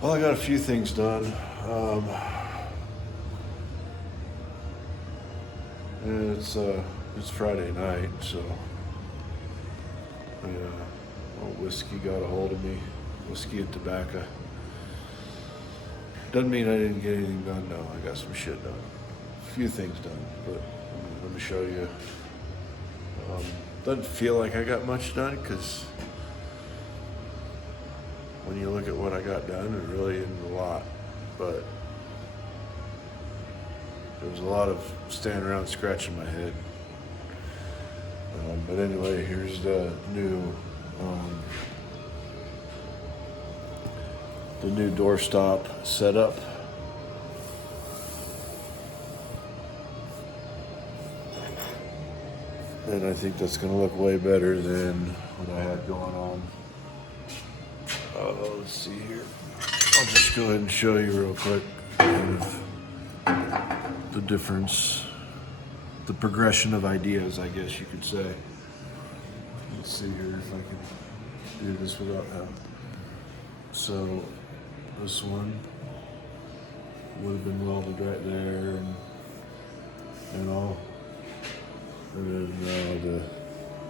Well, I got a few things done. It's Friday night, so whiskey got a hold of me. Whiskey and tobacco. Doesn't mean I didn't get anything done. No, I got some shit done. A few things done, but let me show you. Doesn't feel like I got much done because when you look at what I got done, it really isn't a lot. But there was a lot of standing around scratching my head. But anyway, here's um, the new doorstop setup. And I think that's going to look way better than what I had going on. Let's see here. I'll just go ahead and show you real quick kind of the difference, the progression of ideas, I guess you could say. Let's see here if I can do this without help. So this one would have been welded right there and all. And then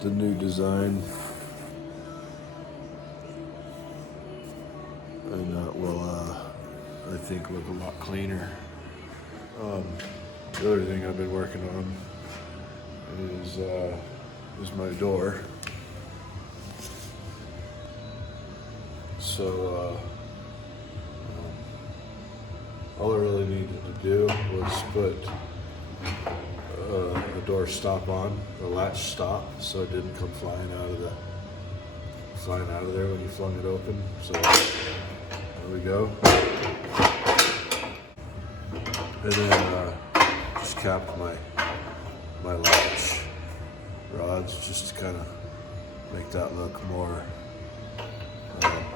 the new design, and that will I think look a lot cleaner. The other thing I've been working on is my door. So all I really needed to do was put the door stop on, the latch stop, so it didn't come flying out of there when you flung it open. So there we go. And then just capped my latch rods just to kind of make that look more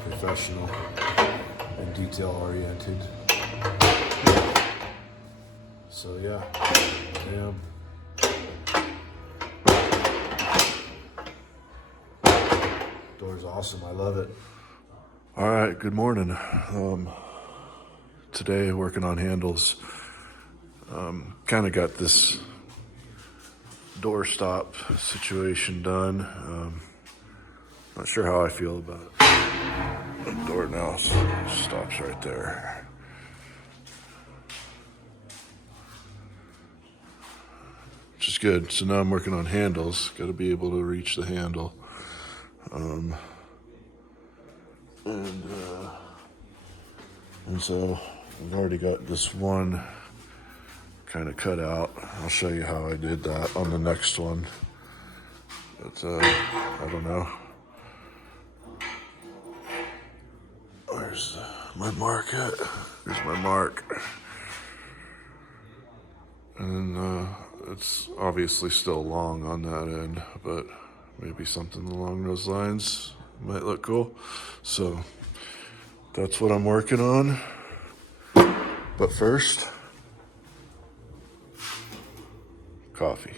professional and detail oriented. So yeah, damn. Door's awesome. I love it. All right. Good morning. Today working on handles. Kind of got this door stop situation done. Not sure how I feel about it. The door now stops right there. Which is good. So now I'm working on handles. Got to be able to reach the handle. And so I've already got this one kind of cut out. I'll show you how I did that on the next one. But I don't know. Where's my mark at? Here's my mark. And it's obviously still long on that end, but maybe something along those lines might look cool. So that's what I'm working on. But first, coffee.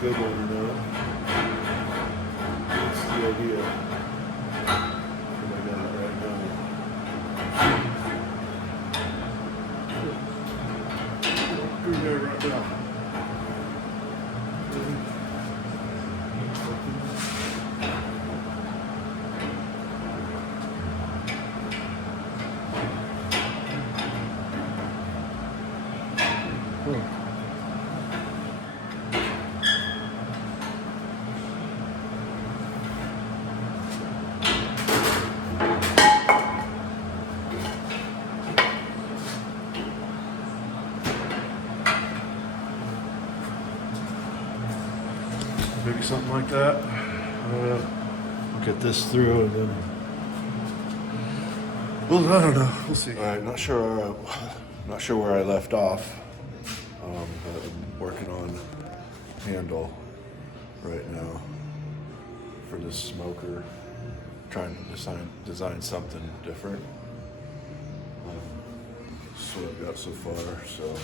good one or not. That's the idea. What I got right now. Do that right now. Maybe something like that. Get this through and then. Well, I don't know. We'll see. All right, not sure where I left off. But I'm working on handle right now for this smoker. Trying to design something different. That's what I've got so far. So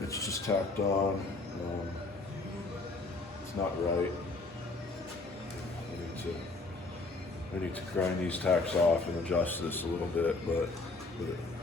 it's just tacked on. It's not right. I need to grind these tacks off and adjust this a little bit, but it's,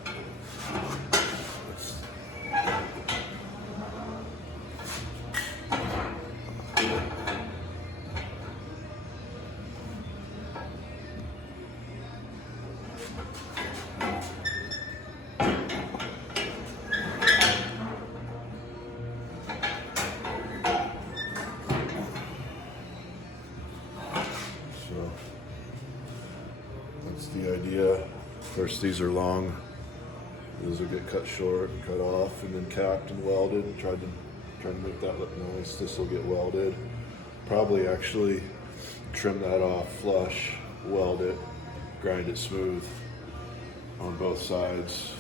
that's the idea. Of course, these are long. These will get cut short and cut off and then capped and welded. Trying to make that look nice. This will get welded. Probably actually trim that off flush, weld it, grind it smooth on both sides.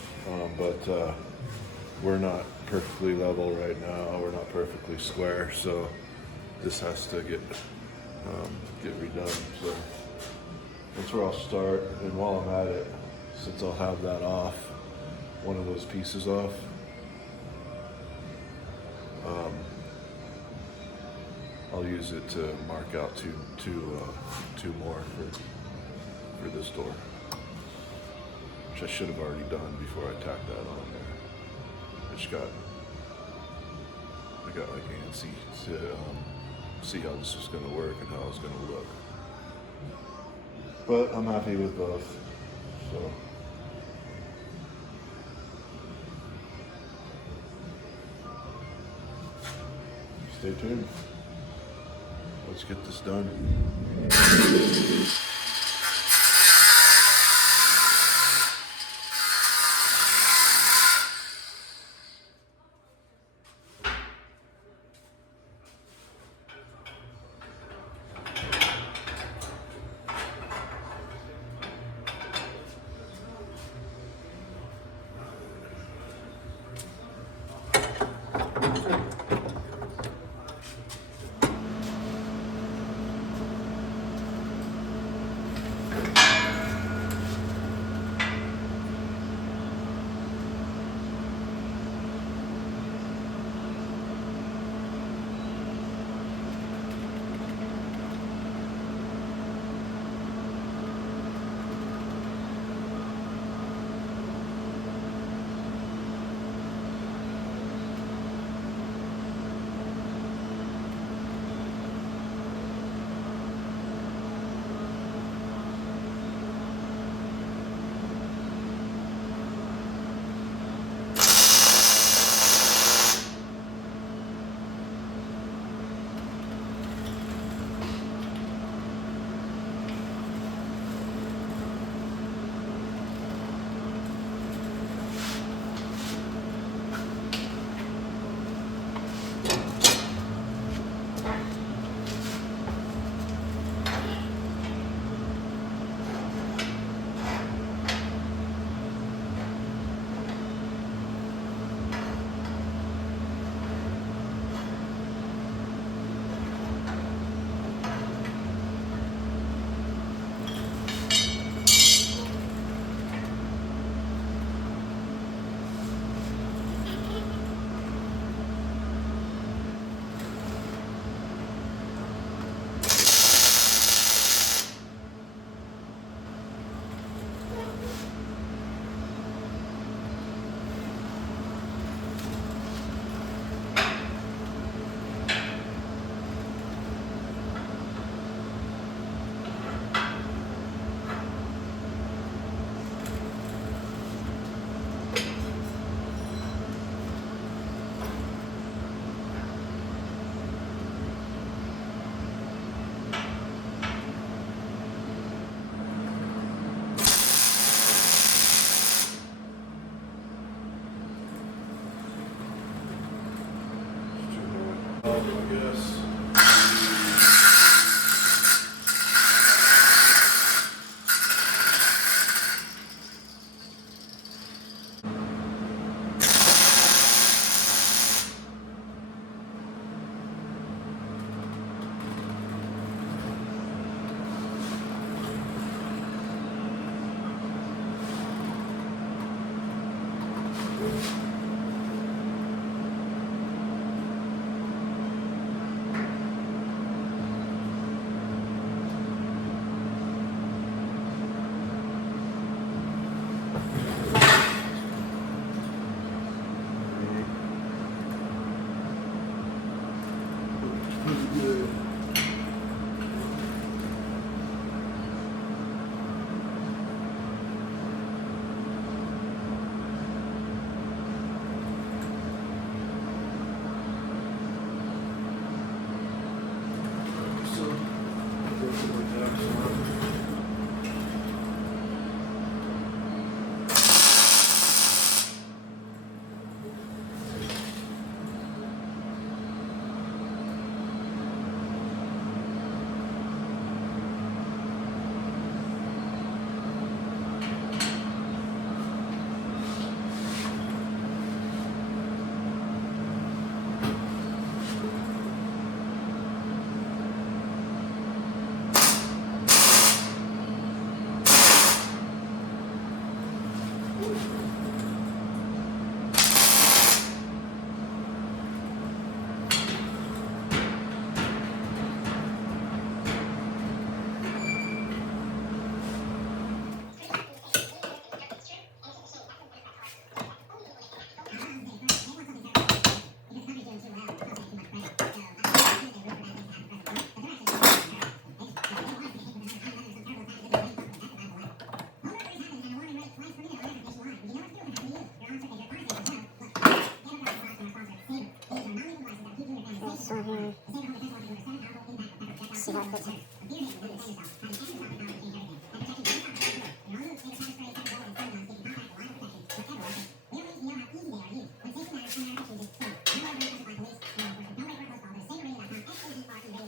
But we're not perfectly level right now. We're not perfectly square, so this has to get redone. So that's where I'll start. And while I'm at it, since I'll have that off, one of those pieces off, I'll use it to mark out two more for this door, which I should have already done before I tacked that on there. I got like antsy to see how this was going to work and how it's going to look. But I'm happy with both. So. Stay tuned. Let's get this done. See how it fits.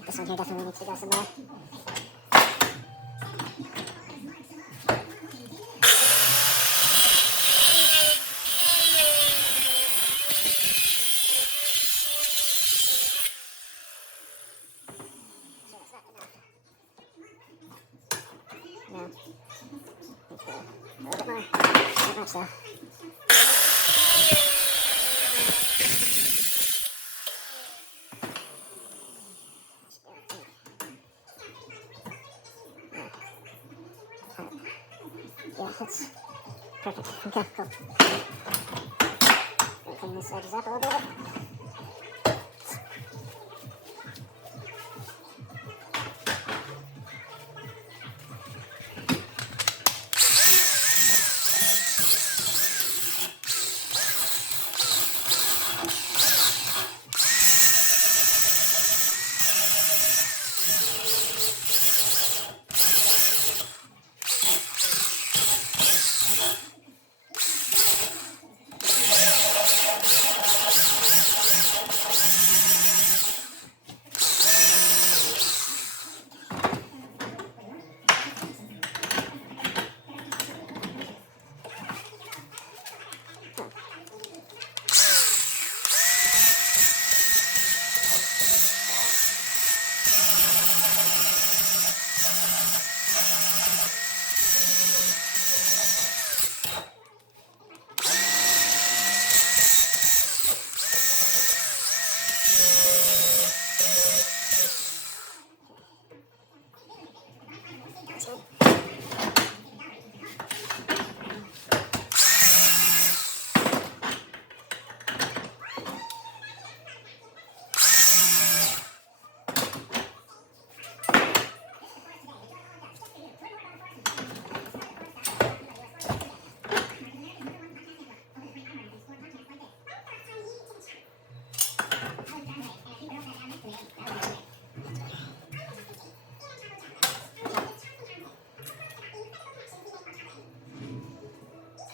This one here definitely needs to go somewhere. No. Needs to go a little bit more. Not much though. Yeah, that's perfect. Okay, cool. Gonna clean this edges up a little bit.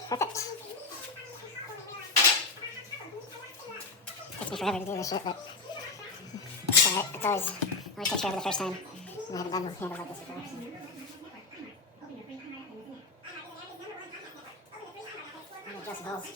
Perfect. Takes me forever to do this shit, but it's alright. It's always takes forever the first time. And I haven't done handles like this before. So. I'm gonna adjust the holes.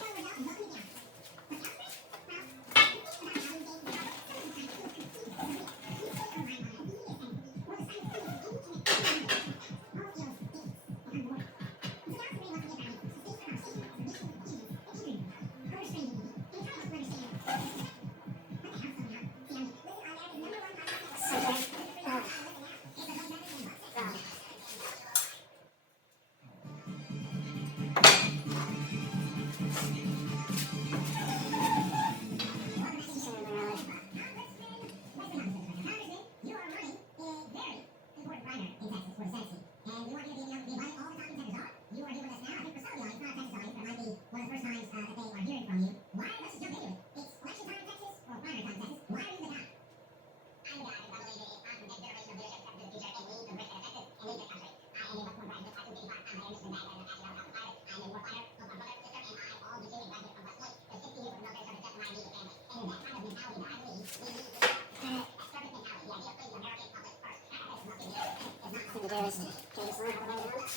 do is turn this line all the way around.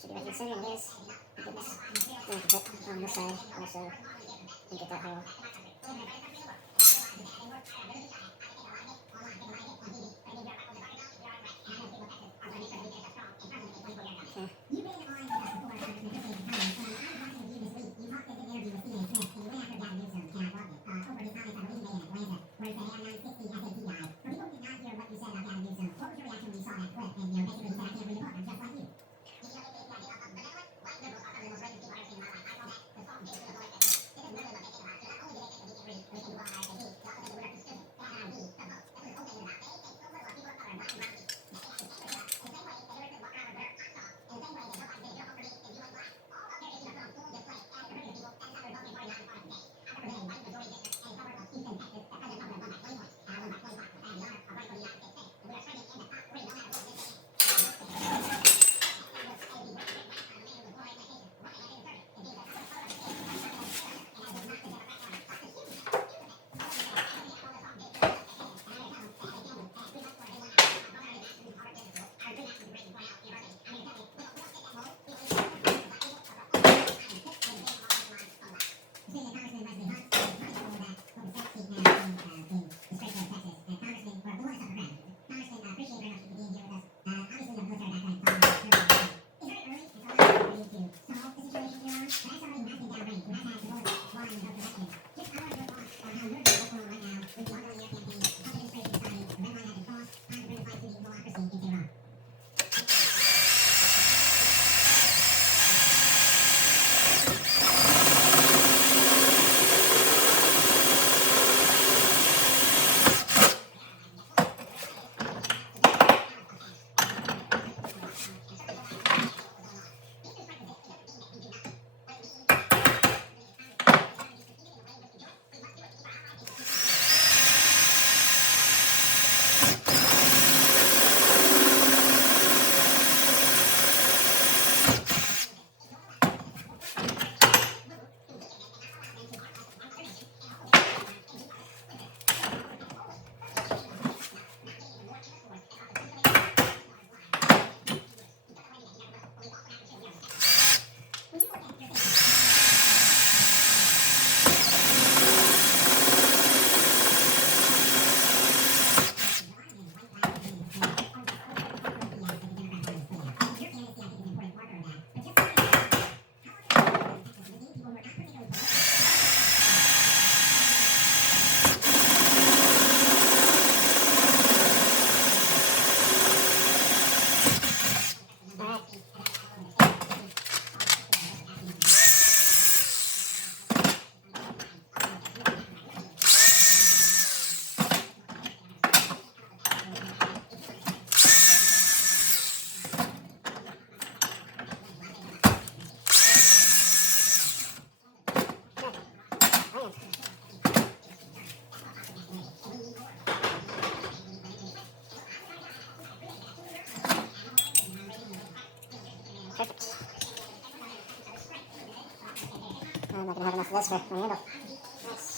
Should be right in the center, and it is. Thank goodness. Then I can put on this side also and get that hole. Perfect. I'm not going to have enough of this for my handle. Nice.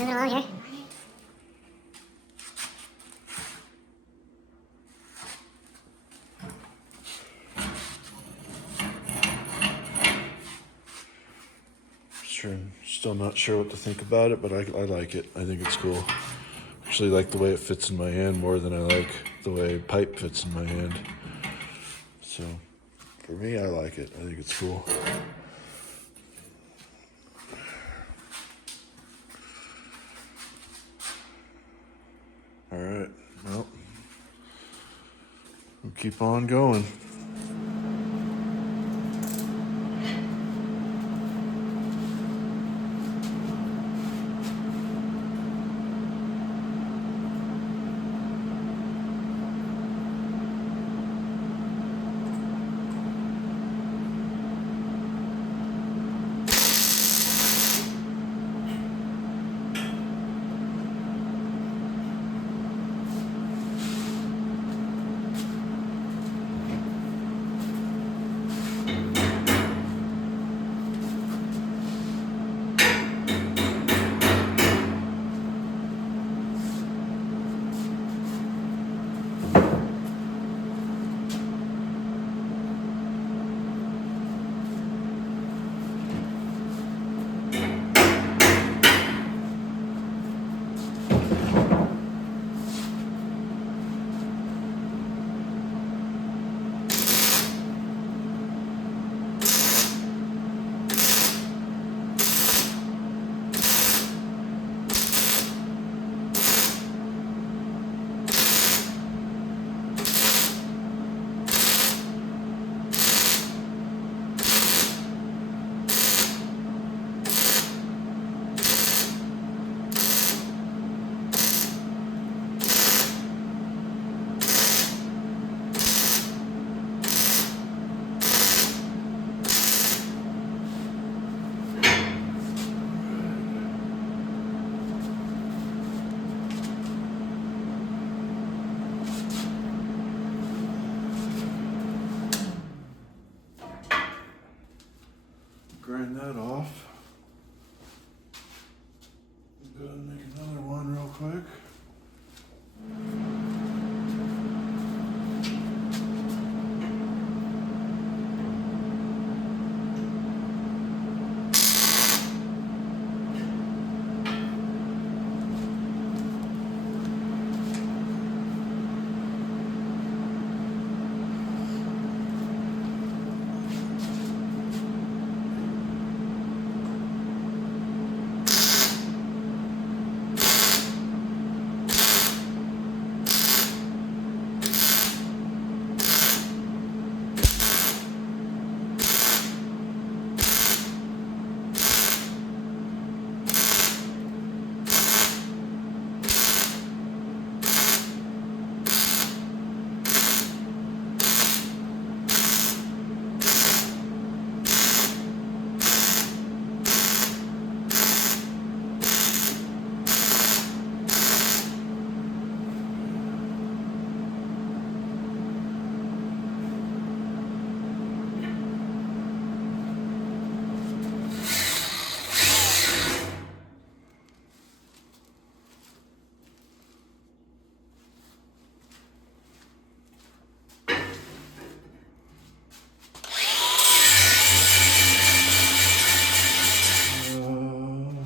Moving along here. Still not sure what to think about it, but I like it. I think it's cool. Actually like the way it fits in my hand more than I like the way pipe fits in my hand. So for me, I like it. I think it's cool. All right, well, we'll keep on going. Grind that off. I'm gonna make another one real quick.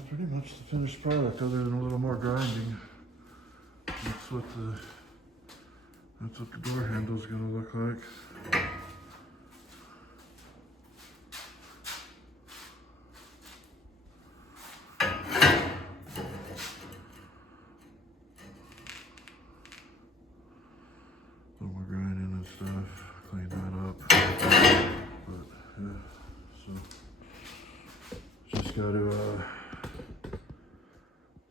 Pretty much the finished product, other than a little more grinding. That's what the door handle's gonna look like. So we're grinding and stuff, clean that up. But yeah, so just gotta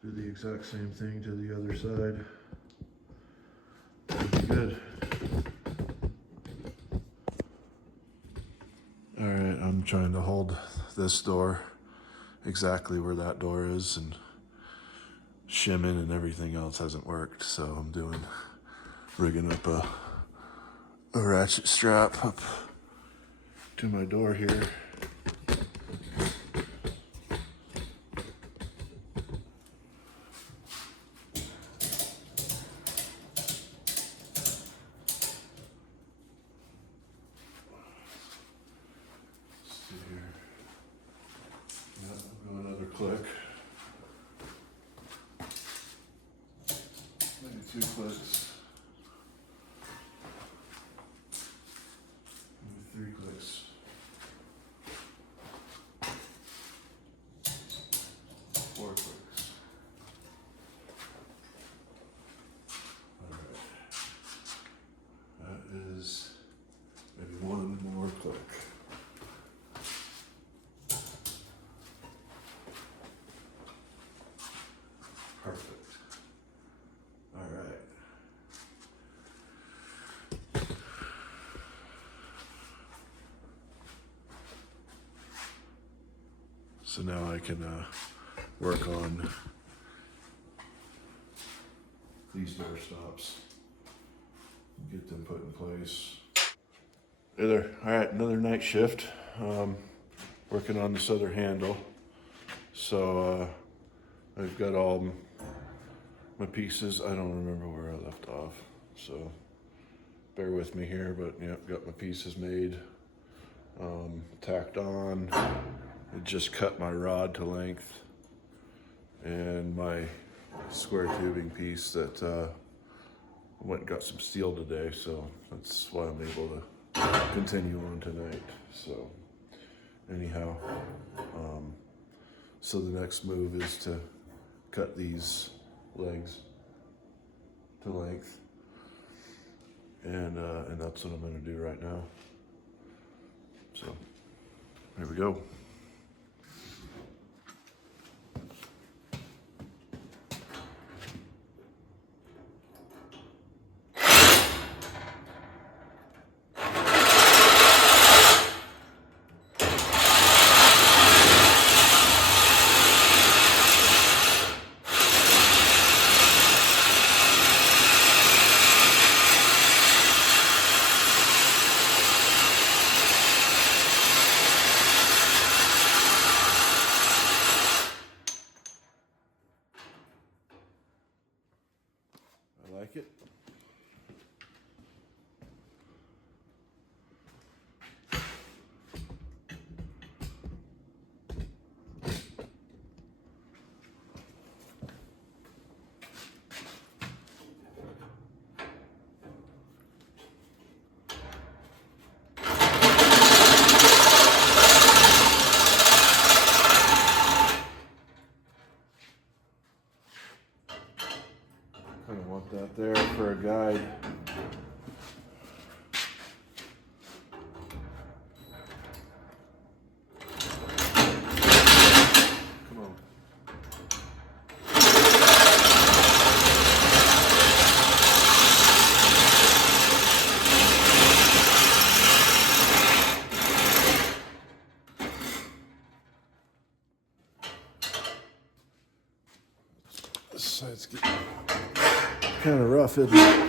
do the exact same thing to the other side. It'll be good. All right, I'm trying to hold this door exactly where that door is, and shimming and everything else hasn't worked, so I'm rigging up a ratchet strap up to my door here. click. Maybe 2 clicks. Maybe 3 clicks. 4 clicks. Alright. That is maybe 1 more click. Perfect. Alright. So now I can work on these door stops, get them put in place. Hey there. All right, another night shift. Working on this other handle. So I've got all my pieces. I don't remember where I left off, so bear with me here. But yeah, got my pieces made, tacked on. I just cut my rod to length, and my square tubing piece that went and got some steel today, so that's why I'm able to continue on tonight. So anyhow, so the next move is to cut these legs to length, and that's what I'm going to do right now. So here we go. I like it. Kind of want that there for a guide. Come on. This side's getting kind of rough, isn't it?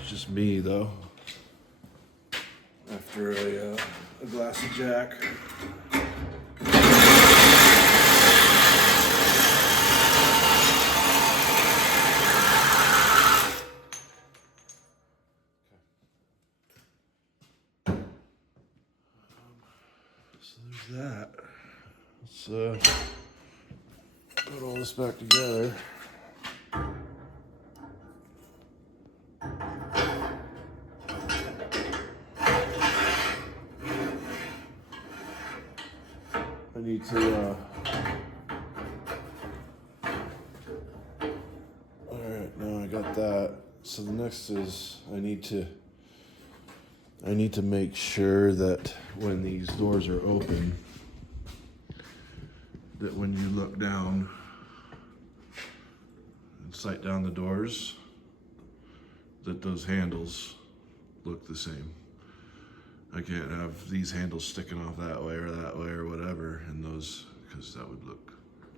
It's just me, though. After a glass of Jack. So there's that. Let's put all this back together. I need to all right, now I got that. So the next is I need to make sure that when these doors are open, that when you look down and sight down the doors, that those handles look the same. I can't have these handles sticking off that way or whatever, and those, because that would look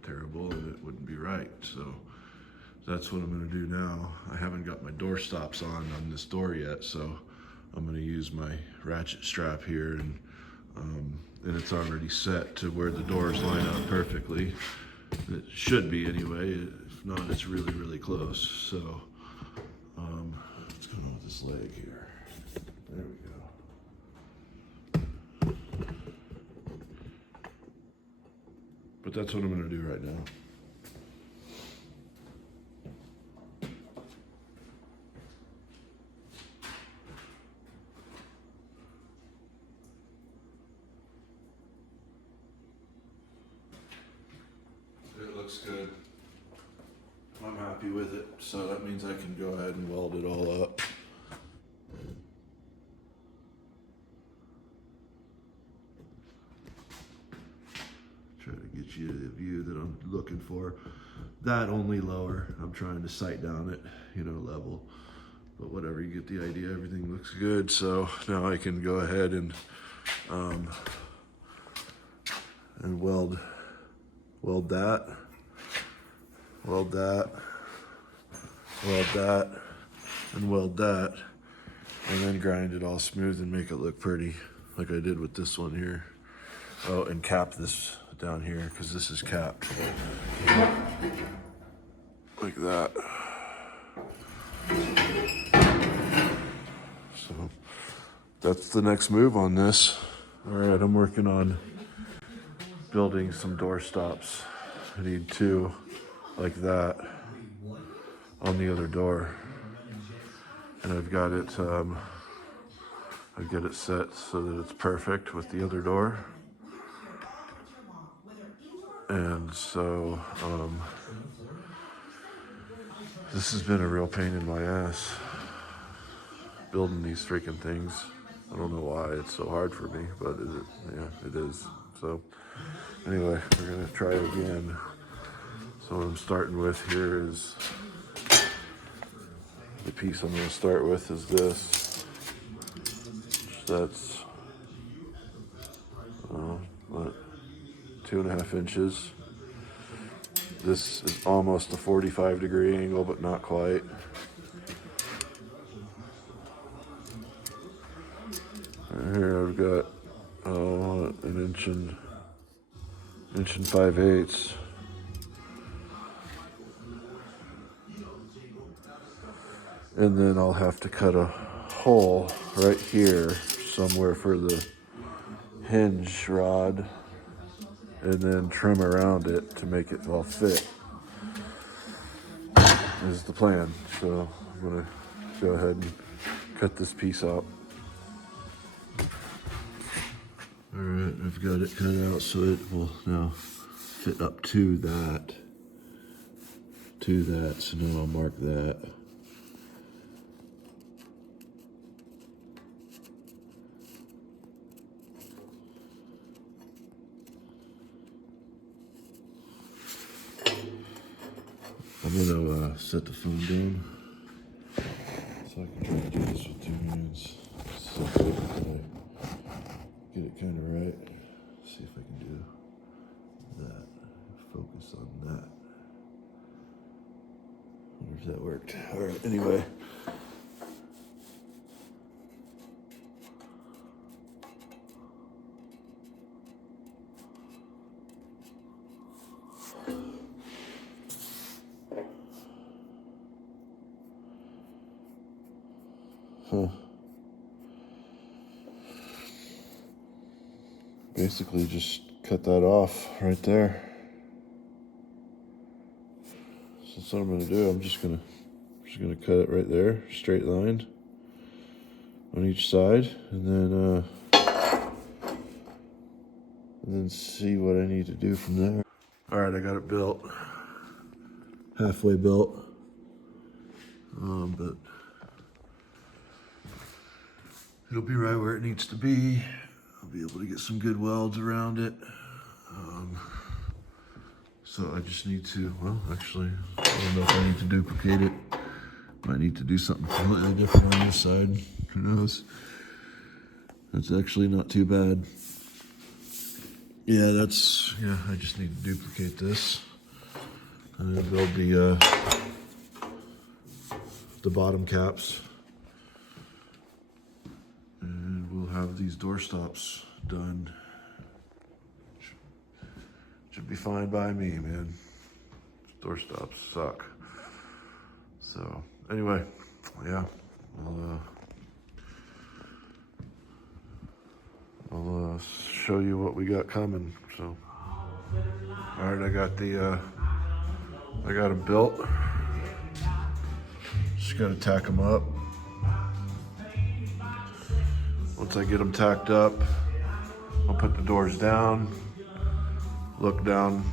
terrible and it wouldn't be right. So that's what I'm gonna do now. I haven't got my door stops on this door yet, so I'm gonna use my ratchet strap here, and it's already set to where the doors line up perfectly. It should be anyway. If not, it's really, really close. So what's going on with this leg here? There we go. But that's what I'm gonna do right now. It looks good. I'm happy with it, so that means I can go ahead and weld it all up. Try to get you the view that I'm looking for. That only lower. I'm trying to sight down it, level. But whatever, you get the idea. Everything looks good, so now I can go ahead and weld that, weld that, weld that, and weld that, and then grind it all smooth and make it look pretty, like I did with this one here. Oh, and cap this down here, because this is capped. Like that. So, that's the next move on this. All right, I'm working on building some door stops. I need 2 like that on the other door. And I've got it, I get it set so that it's perfect with the other door. And so, this has been a real pain in my ass, building these freaking things. I don't know why it's so hard for me, but it is. So anyway, we're gonna try it again. So what I'm starting with here is, the piece I'm gonna start with is this. That's, what, 2.5 inches. This is almost a 45-degree angle, but not quite. And here I've got, an inch and 5/8. And then I'll have to cut a hole right here somewhere for the hinge rod, and then trim around it to make it all fit, is the plan. So I'm gonna go ahead and cut this piece out. All right, I've got it cut out so it will now fit up to that. So now I'll mark that. I'm gonna set the phone down so I can try to do this with 2 hands. So get it kind of right. See if I can do that. Focus on that. Wonder if that worked. All right. Anyway. Basically just cut that off right there. So that's what I'm gonna do. I'm just gonna cut it right there, straight line on each side, and then see what I need to do from there. All right, I got it built, halfway built, but it'll be right where it needs to be. I'll be able to get some good welds around it. So I just need to, well, actually, I don't know if I need to duplicate it. Might need to do something completely different on this side. Who knows? That's actually not too bad. Yeah, I just need to duplicate this. And then build the bottom caps. And we'll have these door stops done. Should be fine by me, man. Door stops suck. So anyway, yeah, show you what we got coming. So, all right, I got them built. Just gotta tack them up. Once I get them tacked up, I'll put the doors down, look down,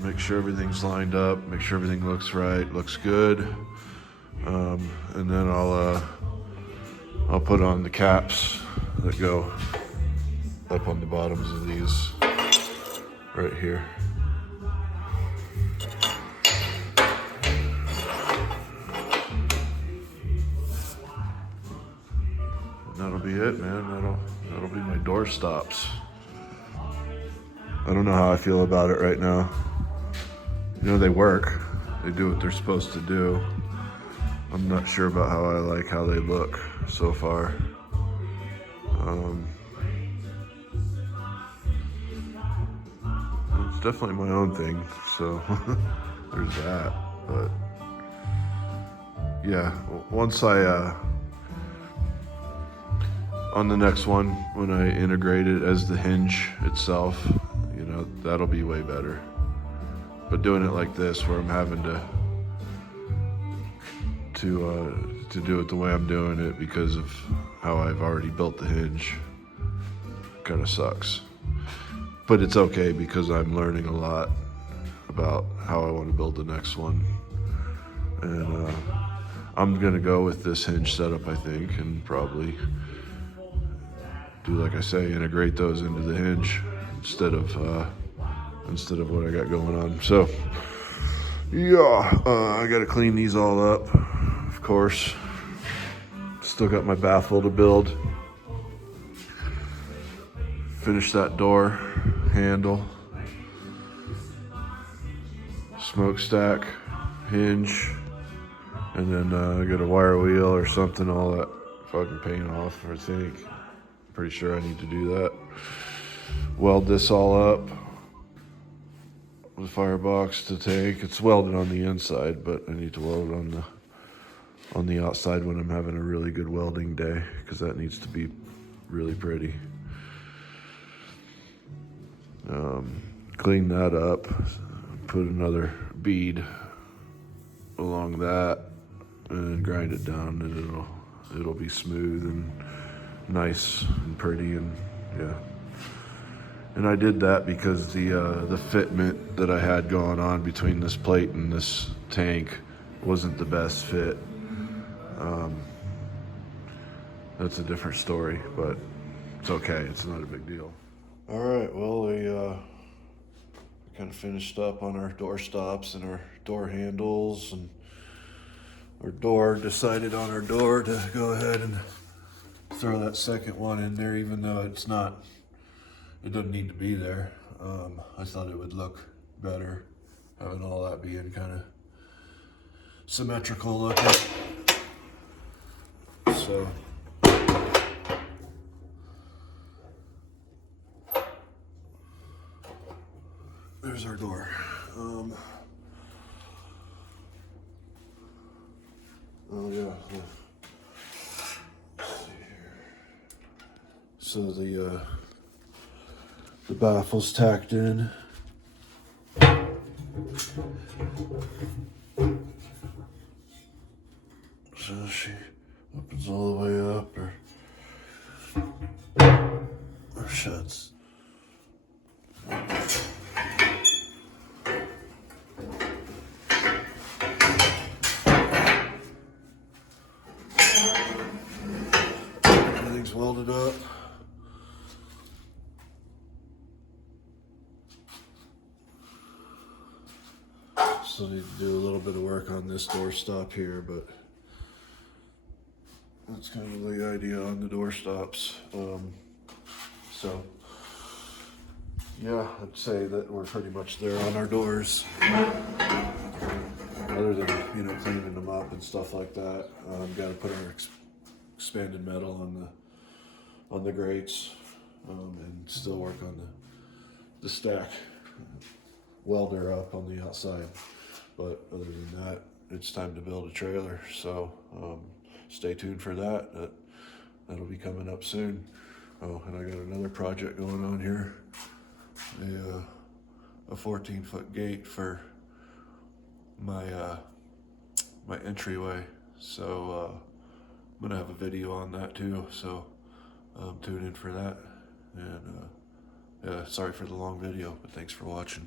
make sure everything's lined up, make sure everything looks right, looks good, and then I'll put on the caps that go up on the bottoms of these right here. And that'll be it, man. That'll be my door stops. I don't know how I feel about it right now. You know, they work. They do what they're supposed to do. I'm not sure about how they look so far. It's definitely my own thing, so there's that. But yeah, once on the next one, when I integrate it as the hinge itself, you know, that'll be way better. But doing it like this, where I'm having to do it the way I'm doing it because of how I've already built the hinge, kind of sucks. But it's okay because I'm learning a lot about how I want to build the next one. And I'm gonna go with this hinge setup, I think, and probably do, like I say, integrate those into the hinge instead of what I got going on. So yeah, I gotta clean these all up, of course. Still got my baffle to build. Finish that door handle, smokestack, hinge, and then get a wire wheel or something, all that fucking paint off, I think. Pretty sure I need to do that. Weld this all up with a firebox to tank. It's welded on the inside, but I need to weld it on the outside when I'm having a really good welding day, because that needs to be really pretty. Clean that up, put another bead along that, and grind it down, and it'll be smooth and nice and pretty, and yeah. And I did that because the fitment that I had going on between this plate and this tank wasn't the best fit. That's a different story, but it's okay. It's not a big deal. All right, well, we kind of finished up on our door stops and our door handles, and decided on our door to go ahead and throw that second one in there, even though it doesn't need to be there. I thought it would look better having all that being kind of symmetrical looking. So there's our door. Oh yeah. Let's see here. So the baffle's tacked in. So she opens all the way up, or shuts. Everything's welded up. Still need to do a little bit of work on this door stop here, but that's kind of the idea on the door stops. So yeah, I'd say that we're pretty much there on our doors. Other than, cleaning them up and stuff like that. Got to put our expanded metal on the grates, and still work on the stack welder up on the outside. But other than that, it's time to build a trailer. So stay tuned for that. That'll be coming up soon. Oh, and I got another project going on here. A 14-foot gate for my my entryway. So I'm gonna have a video on that too. So tune in for that. And yeah, sorry for the long video, but thanks for watching.